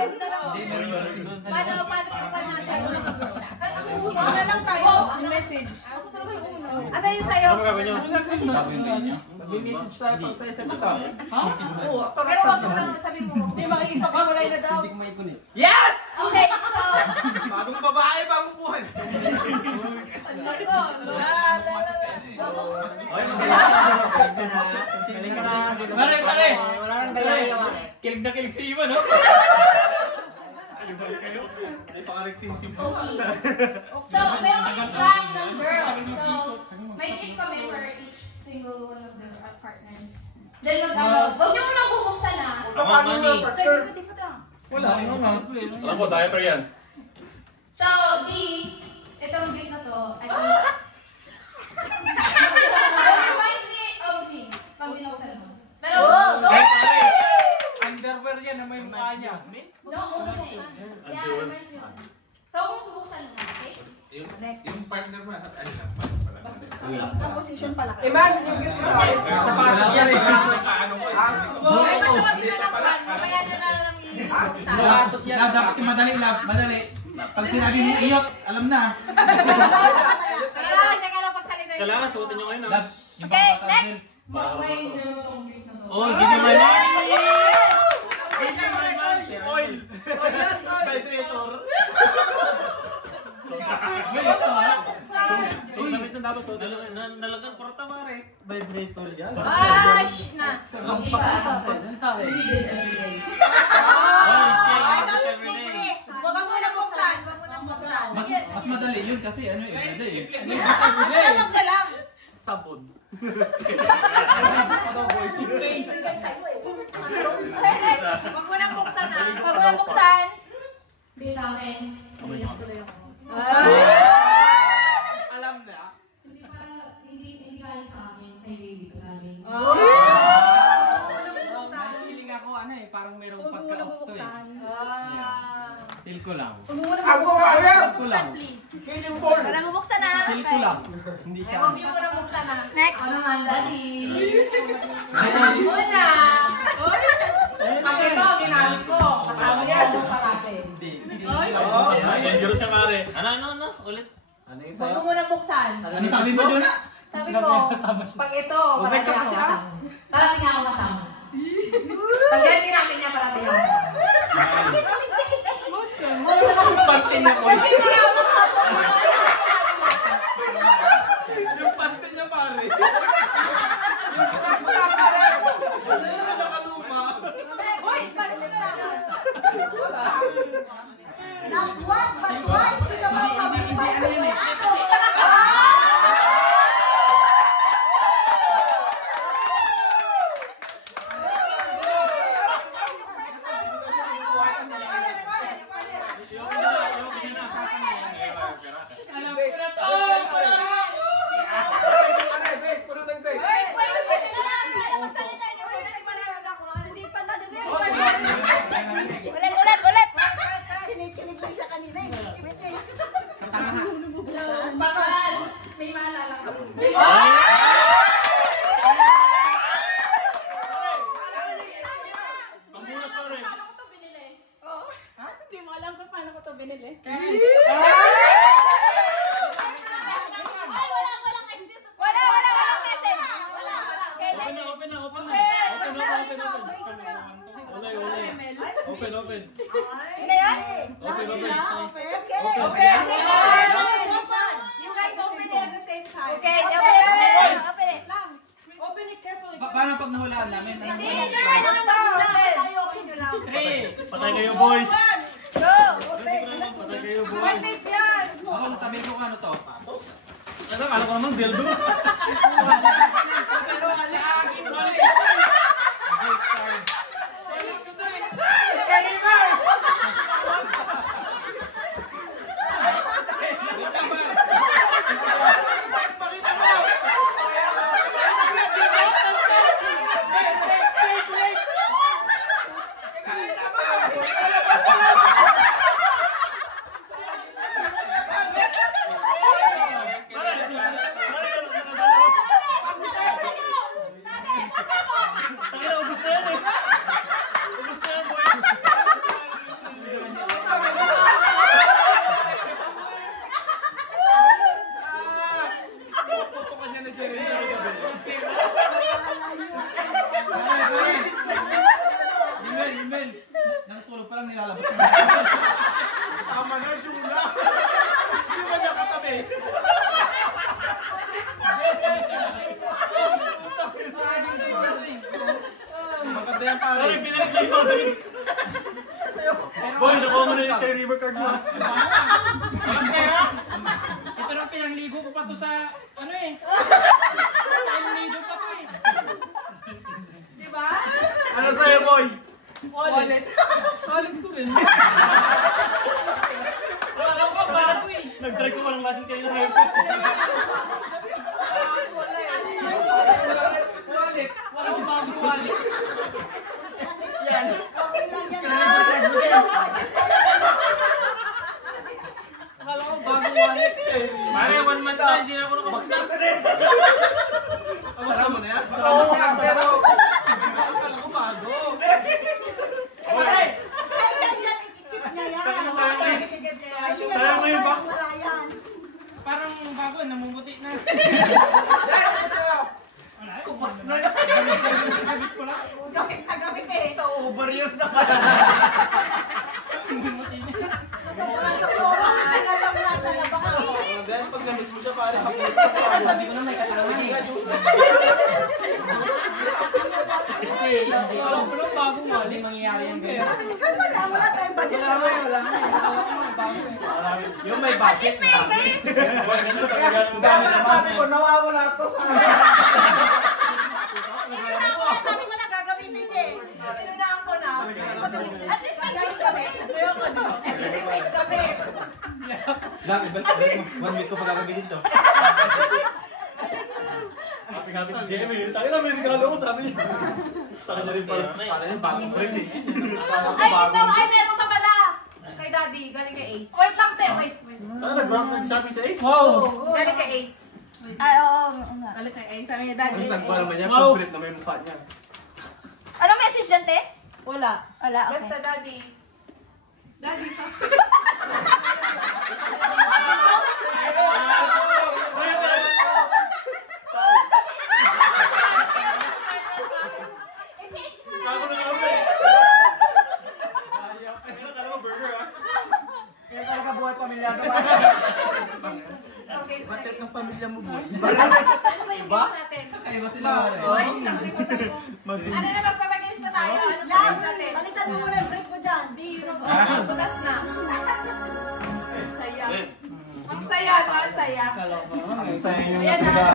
Hindi, meron yung doon sa likod. Paano natin? Una lang tayo. Message. Ako talaga yung una. Asa yung sayo? Ano gagawin nyo? Gagawin sa inyo? Mag-message tayo pag sa isa't isa. Ha? Oo, Pero wag mo lang sabi mo. Hindi makikipag-iwalay na daw. Hindi ko maikunin. Yes! Okay, so... Bagong babae, bagong buhay. Pare! Kilig na kilig si Iwan, no? Ay, pa ka nagsisimpa. Okay. So, we'll rank ng girls. So, may gift kami for each single one of the partners. Then, huwag niyo munang bubuksan na. Paano na, Wala, ano nga. Alam ko, diaper yan. So, itong gift na to, I think... It reminds me of me, pag binuksan mo. Pero, Underwear yan na may mukha niya. no, okay. Yeah, remind me of. So, kung bubuksan mo, okay? Yung partner mo, Ang position pala. Iman, yung gift ko. Sapatos yan eh. Ay, basta wag na lang pan. Kaya na lang i-buksan. Sapatos yan. Dapat madali lang, madali. Pag sinabi mo iyot, alam na. Kailangan niya lang pagsalita. Kailangan suotin nyo ngayon, Okay, next! May itong gift na to. Oh, hindi naman yan! Oil! Vibrator! Uy, damit na dapat suotin nyo ngayon. Nalagang porta, mare. Vibrator yan. Bash na. Wag mo na buksan. Wag mo na buksan. Mas madali yun kasi ano eh, madali eh. Sabog na lang. Sabon. Wag mo na buksan na. Pag mo buksan, Hindi sa akin. Alam na. hindi galing sa akin, kay baby ko galing. Feeling ako ano eh, parang mayroong pagka-off to eh. Feel ko lang. Ako alam. Feel ko lang. Please. Wala mo buksan na. Feel ko lang. Hindi siya. Wag mo na buksan na. Next! Ano nga, daddy? Alam mo na. Pag ito, ginamit ko. Kasama yan mo parate. Hindi. Dangerous siya, mare. Ano? Ulit. Ano yung Wag sa'yo? mo muna buksan. Ano sabi mo, Jonah? Sabi ko, pag ito, parating ako kasama. Parating ako kasama. Pag yan ginamit niya, parating ako. Pante niya ko. Yung pante niya, pare. Wala ka rin. Nakaluma. Uy! Not one, but twice. Hindi ka ba mabuhay ko yan? Ulit! Kinikilig lang siya kanina eh. Bakal! May maalala ka. Pambunas pa rin. Paano ko ito binili? Hindi mo alam kung paano ko ito binili. Walang message. Wala. Okay, Open next. na. Open. Open. Ano yan? Open. You guys open it at the same time. Okay, open it. Open it carefully. Paano pag nahulaan namin? Patay kayo, boys. Go! Patay kayo, boys. Ako, sasabihin ko kung ano to. Ano, kala ko naman dildo. lang nilalabas. Tama na, Jula. Hindi ba niya katabi? Maganda yan, pare. Sorry, pinag-play mo. Boy, nakuha mo na yung Sky River card mo. Walang pera. Ito lang pinangligo ko pa to sa, ano eh. Pinangligo pa to eh. Diba? Ano sa'yo, boy? Wallet. Wallet ko rin. Wala ko bago eh. Nag-try ko walang lasin kayo na haircut. Wallet. Wala ko bago wallet. Yan. Akala ko bago wallet. Pare, 1 month na, hindi na ako nakabagsak. Sarap mo na yan? Oo, pero... Akala ko bago. Pare! Sayang mo yung box. Parang bago, namumuti na. Kupas na. Gamit ko lang. Gamit na gamit eh. Overuse na. Namumuti na. Then, pag gamit mo siya, pare, hapos. Sabi ko na may katalaman eh. Kasi, alam ko lang bagong wallet, mangyayari yan ganyan. Wala tayong budget. Wala nga eh, wala nga eh. Alam ko nga, bago eh. Yung may budget, marami. Ang dami naman. Sabi ko, nawawala to sa... Sabi ko na gagamitin eh. Inunahan ko na. At least may gift kami. Everything may kami. Lang, 1 week ko pa gagamitin to. Happy si Jamie. Tayo na, may regalo ko, sabi niya. Sa kanya rin pala. Para yung bagong friend eh. Ay, meron pa pala. Kay Daddy, galing kay Ace. Wait lang, te. Wait. Saan nag-rock nag-shopping sa Ace? Wow! Galing kay Ace. Ay, oo. nga. Galing kay Ace. Sabi niya, Daddy. Tapos nagpa naman niya, Wow. complete na may mukha niya. Anong message dyan, te? Wala. Wala, Basta okay. Daddy. Daddy, suspect. Kako na nga ba eh. Ano ka naman, burger ah? Kaya talaga buhay pamilyado ba? Okay. Ba't ng pamilya mo boy? Ano ba yung games natin? Kaya ba sila? Wait lang, nakalimutan ko. Ano na magpapagames na tayo? Ano ba games natin? Balikan mo muna yung break mo dyan. Zero. Butas na. Ang saya. Ang saya, no? Ang saya. Kala ko, Ang saya Ayan na.